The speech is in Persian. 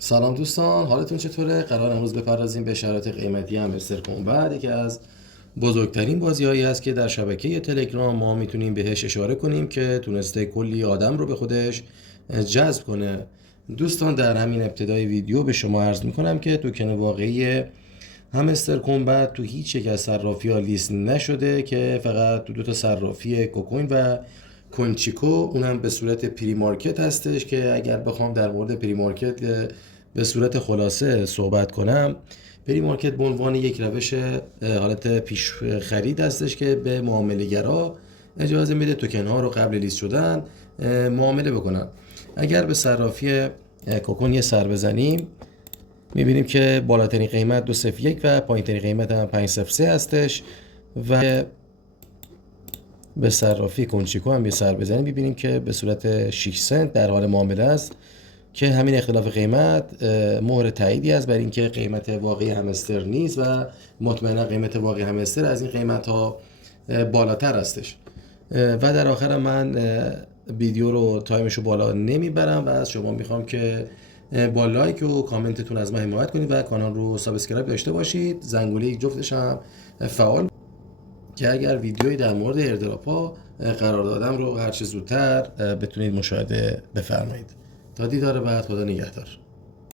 سلام دوستان، حالتون چطوره؟ قرار امروز بپردازیم به شرایط قیمتی همستر کمبت. یکی از بزرگترین بازی‌هایی است که در شبکه تلگرام ما میتونیم بهش اشاره کنیم که تونسته کلی آدم رو به خودش جذب کنه. دوستان، در همین ابتدای ویدیو به شما عرض میکنم که توکن واقعی همستر کمبت تو هیچ یک از صرافی‌ها لیست نشده، که فقط تو دو تا صرافی کوکوین و کوینچیکو، اونم به صورت پری مارکت هستش. که اگر بخوام در مورد پری مارکت به صورت خلاصه صحبت کنم، پری مارکت به عنوان یک روش حالت پیش خرید هستش که به معامله‌گرا اجازه میده توکن ها رو قبل لیست شدن معامله بکنن. اگر به صرافی کوکون یه سر بزنیم، میبینیم که بالاترین قیمت 201 و پایینترین قیمت هم 503 هستش. و به صرافی کنچیکو هم یه سر بزنیم، میبینیم که به صورت 6 سنت در حال معامله است، که همین اختلاف قیمت مهر تاییدی است برای اینکه قیمت واقعی همستر نیست و مطمئنا قیمت واقعی همستر از این قیمت ها بالاتر هستش. و در آخر من ویدیو رو تایمش رو بالا نمیبرم و از شما میخوام که با لایک و کامنتتون از ما حمایت کنید و کانال رو سابسکرایب داشته باشید. زنگوله جفتش هم فعال، که اگر ویدیویی در مورد ایردراپ ها قرار دادم رو هر چه زودتر بتونید مشاهده بفرمایید. تا دیدار بعد، خدا نگهدار.